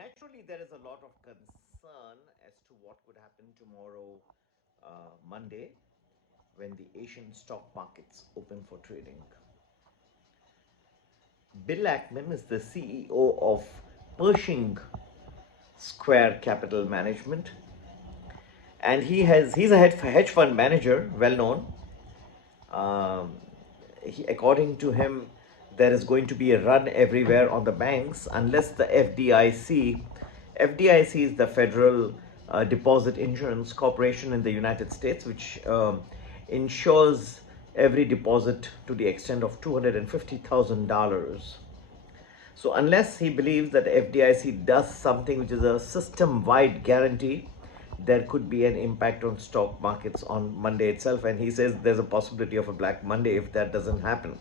Naturally, there is a lot of concern as to what could happen tomorrow, Monday, when the Asian stock markets open for trading. Bill Ackman is the CEO of Pershing Square Capital Management, and he's a hedge fund manager, well known. Um, According to him, there is going to be a run everywhere on the banks unless the FDIC is the Federal Deposit Insurance Corporation in the United States, which insures every deposit to the extent of $250,000. So unless he believes that FDIC does something which is a system-wide guarantee, there could be an impact on stock markets on Monday itself. And he says there's a possibility of a Black Monday if that doesn't happen.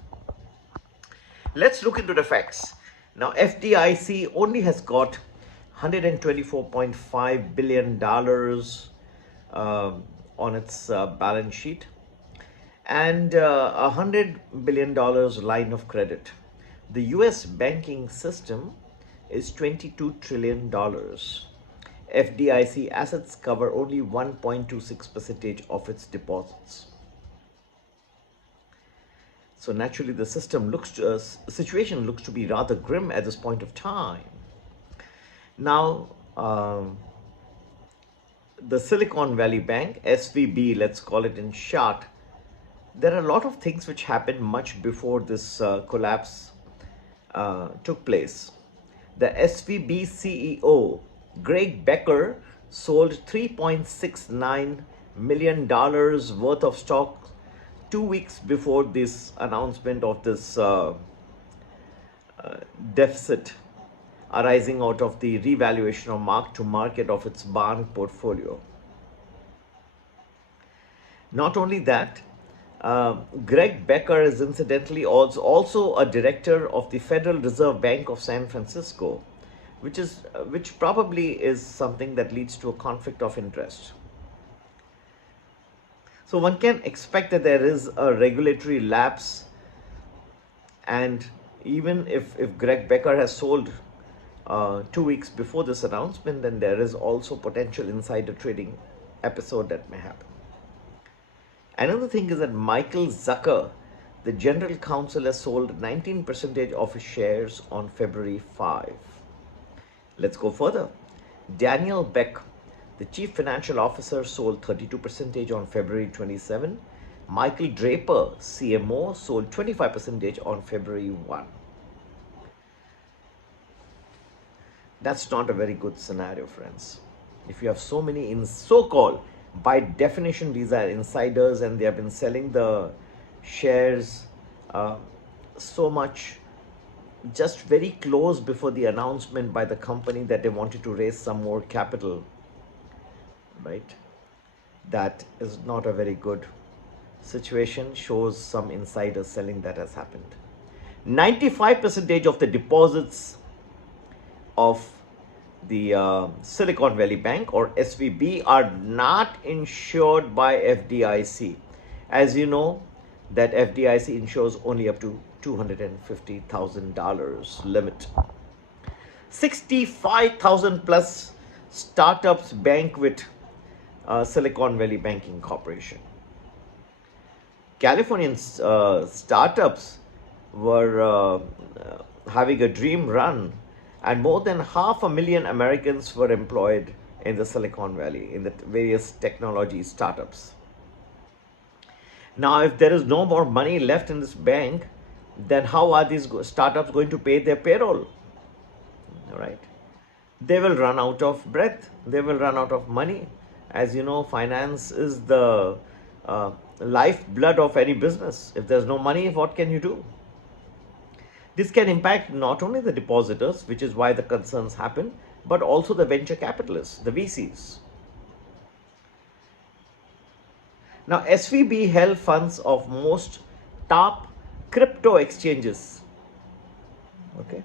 Let's look into the facts. Now, FDIC only has got $124.5 billion on its balance sheet and $100 billion line of credit. The US banking system is $22 trillion. FDIC assets cover only 1.26% of its deposits. So naturally, the situation looks to be rather grim at this point of time. Now, the Silicon Valley Bank, SVB, let's call it in short, there are a lot of things which happened much before this collapse took place. The SVB CEO, Greg Becker, sold $3.69 million worth of stock 2 weeks before this announcement of this deficit arising out of the revaluation of mark to market of its bond portfolio. Not only that, Greg Becker is incidentally also a director of the Federal Reserve Bank of San Francisco, which probably is something that leads to a conflict of interest. So one can expect that there is a regulatory lapse, and even if Greg Becker has sold 2 weeks before this announcement, then there is also potential insider trading episode that may happen. Another thing is that Michael Zucker, the general counsel, has sold 19% of his shares on February 5. Let's go further. Daniel Beck, the chief financial officer, sold 32% on February 27. Michael Draper, CMO, sold 25% on February 1. That's not a very good scenario, friends. If you have so many so-called, by definition, these are insiders and they have been selling the shares so much just very close before the announcement by the company that they wanted to raise some more capital, right? That is not a very good situation, shows some insider selling that has happened. 95% of the deposits of the Silicon Valley Bank or SVB are not insured by FDIC. As you know, that FDIC insures only up to $250,000 limit. 65,000 plus startups bank with Silicon Valley Banking Corporation. Californian startups were having a dream run, and more than 500,000 Americans were employed in the Silicon Valley in the various technology startups. Now, if there is no more money left in this bank, then how are these startups going to pay their payroll? All right. They will run out of breath. They will run out of money. As you know, finance is the lifeblood of any business. If there's no money, what can you do? This can impact not only the depositors, which is why the concerns happen, but also the venture capitalists, the VCs. Now, SVB held funds of most top crypto exchanges. Okay,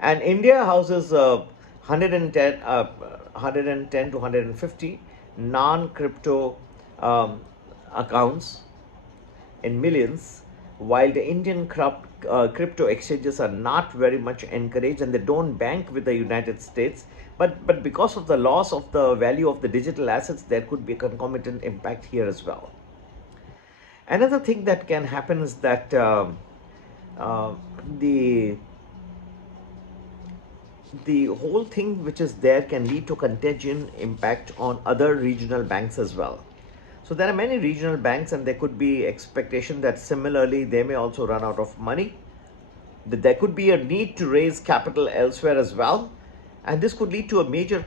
and India houses 110 to 150 non-crypto accounts in millions, while the Indian crypto exchanges are not very much encouraged, and they don't bank with the United States. But because of the loss of the value of the digital assets, there could be a concomitant impact here as well. Another thing that can happen is that uh, the the whole thing which is there can lead to contagion impact on other regional banks as well. So there are many regional banks, and there could be expectation that similarly they may also run out of money, that there could be a need to raise capital elsewhere as well, and this could lead to a major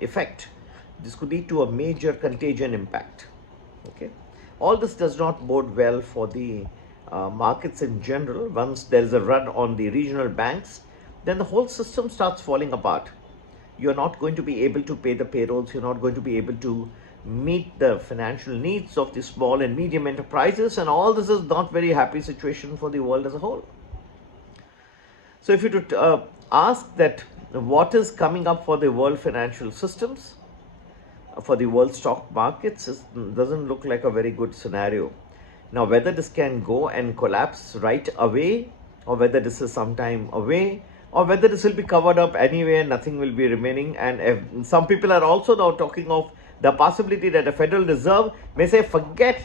effect. This could lead to a major contagion impact. Okay, all this does not bode well for the markets in general. Once there is a run on the regional banks, then the whole system starts falling apart. You're not going to be able to pay the payrolls. You're not going to be able to meet the financial needs of the small and medium enterprises, and all this is not very happy situation for the world as a whole. So if you to ask that what is coming up for the world financial systems, for the world stock markets, doesn't look like a very good scenario. Now, whether this can go and collapse right away, or whether this is some time away, or whether this will be covered up anyway and nothing will be remaining. And if, some people are also now talking of the possibility that the Federal Reserve may say, forget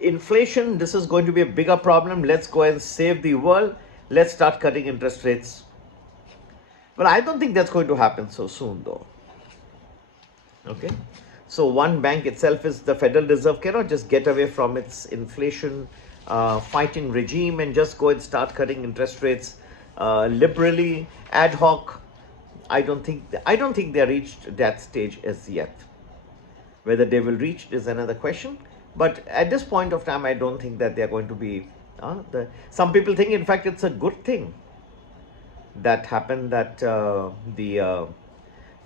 inflation, this is going to be a bigger problem, let's go and save the world, let's start cutting interest rates. Well, I don't think that's going to happen so soon though. Okay, so one bank itself is the Federal Reserve cannot just get away from its inflation fighting regime and just go and start cutting interest rates liberally, ad hoc. I don't think they reached that stage as yet. Whether they will reach is another question. But at this point of time, I don't think that they are going to be. Some people think, in fact, it's a good thing that happened, that the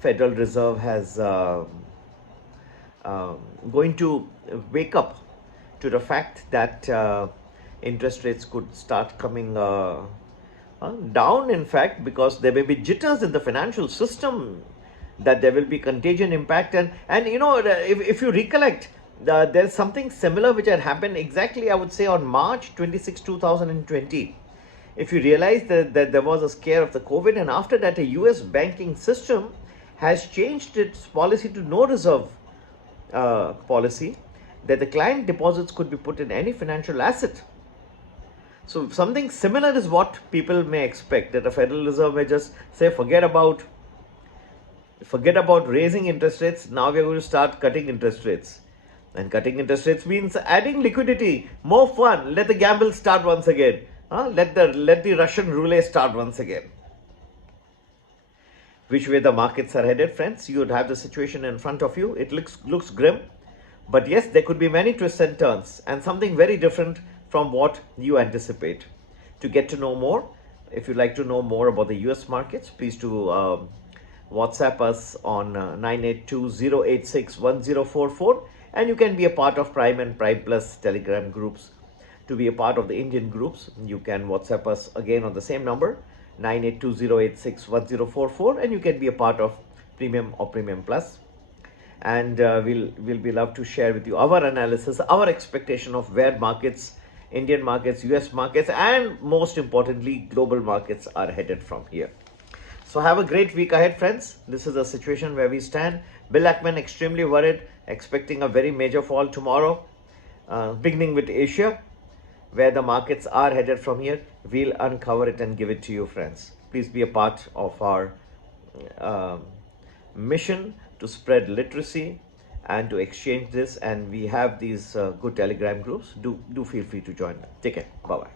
Federal Reserve has going to wake up to the fact that interest rates could start coming down, in fact, because there may be jitters in the financial system, that there will be contagion impact. And you know, if you recollect, there's something similar which had happened exactly, I would say, on March 26, 2020. If you realize that there was a scare of the COVID, and after that a US banking system has changed its policy to no reserve policy, that the client deposits could be put in any financial asset. So something similar is what people may expect, that the Federal Reserve may just say, forget about raising interest rates, now we are going to start cutting interest rates. And cutting interest rates means adding liquidity, more fun, let the gamble start once again. Let the Russian roulette start once again. Which way the markets are headed, friends? You would have the situation in front of you. It looks grim. But yes, there could be many twists and turns, and something very different from what you anticipate. To get to know more, if you'd like to know more about the US markets, please do WhatsApp us on 982-086-1044, and you can be a part of Prime and Prime Plus Telegram groups. To be a part of the Indian groups, you can WhatsApp us again on the same number, 982-086-1044, and you can be a part of Premium or Premium Plus. And we'll be love to share with you our analysis, our expectation of where markets, Indian markets, US markets, and most importantly, global markets are headed from here. So have a great week ahead, friends. This is the situation where we stand. Bill Ackman extremely worried, expecting a very major fall tomorrow, beginning with Asia. Where the markets are headed from here, we'll uncover it and give it to you, friends. Please be a part of our mission to spread literacy and to exchange this. And we have these good Telegram groups. Do feel free to join them. Take care. Bye-bye.